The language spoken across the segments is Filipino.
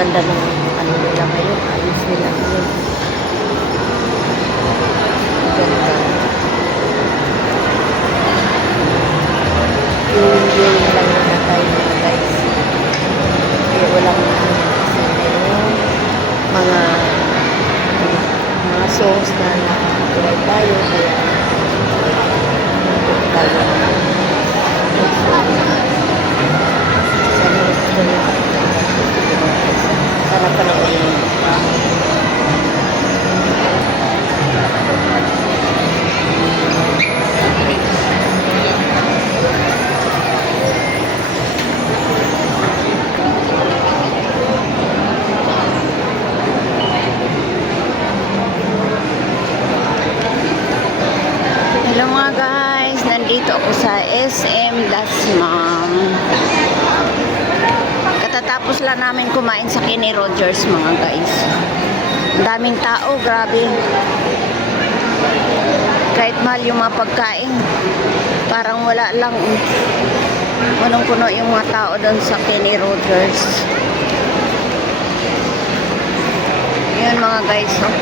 ganda ng ano nila ngayon. Ayos nila ngayon. Ganda. Viewing lang muna tayo mga guys. Kaya walang kasi merong mga songs na nakakatuloy tayo. Kaya nandun tayo. Para panoorin. Hello mga guys, nandito ako sa SM Dasmam. Katatapos lang namin kumain sa Kenny Rogers mga guys. Ang daming tao, grabe. Kahit mahal yung mga pagkain, parang wala lang. Punong-puno yung mga tao doon sa Kenny Rogers. Yun mga guys, oh.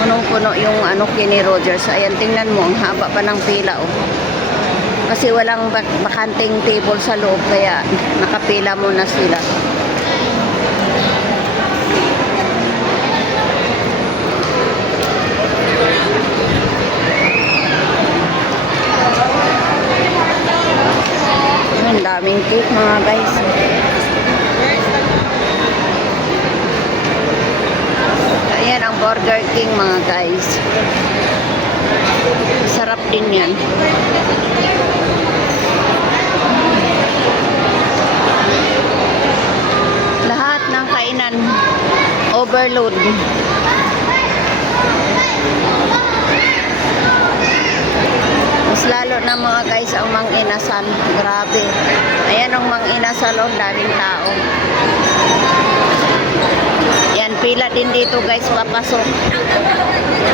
Punong-puno yung Kenny Rogers. Ayan, tingnan mo, ang haba pa ng pila, oh. Kasi walang bakanting table sa loob, kaya nakapila muna sila. Ang daming cake mga guys. Ayan ang Burger King mga guys. Sarap din yan. Lahat ng kainan overload. Mas lalo na mga guys ang Mang Inasal. Grabe. Ayan ang Mang Inasal, oh, daming tao. Yan, pila din dito guys, papasok.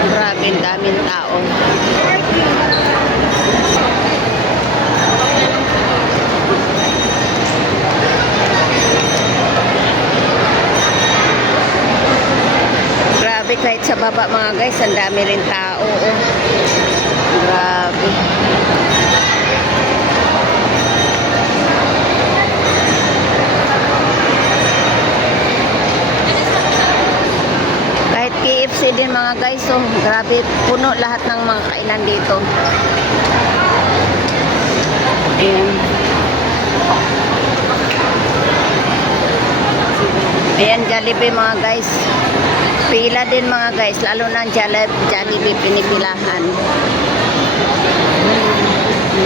Grabe, daming tao. Grabe, kahit sa baba mga guys, ang dami rin tao. Oh. Grabe. Kahit KFC din mga guys, oh, grabe, puno lahat ng mga kainan dito. Ayan. Ayan, Jollibee mga guys. Pila din mga guys, lalo na Jollibee pinipilahan.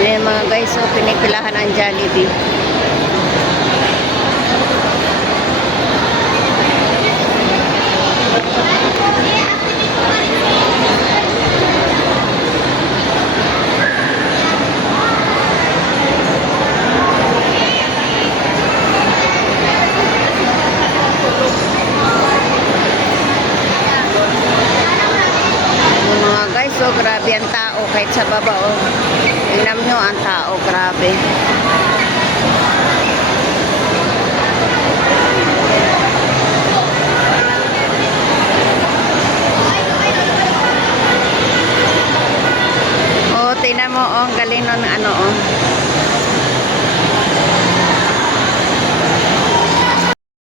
Ayan mga guys, oh, pinipilahan ang Jollibee. So, grabe ang tao kahit sa baba, oh. Tingnan nyo ang tao, grabe. Oh, tingnan mo, oh, ang galing ng oh.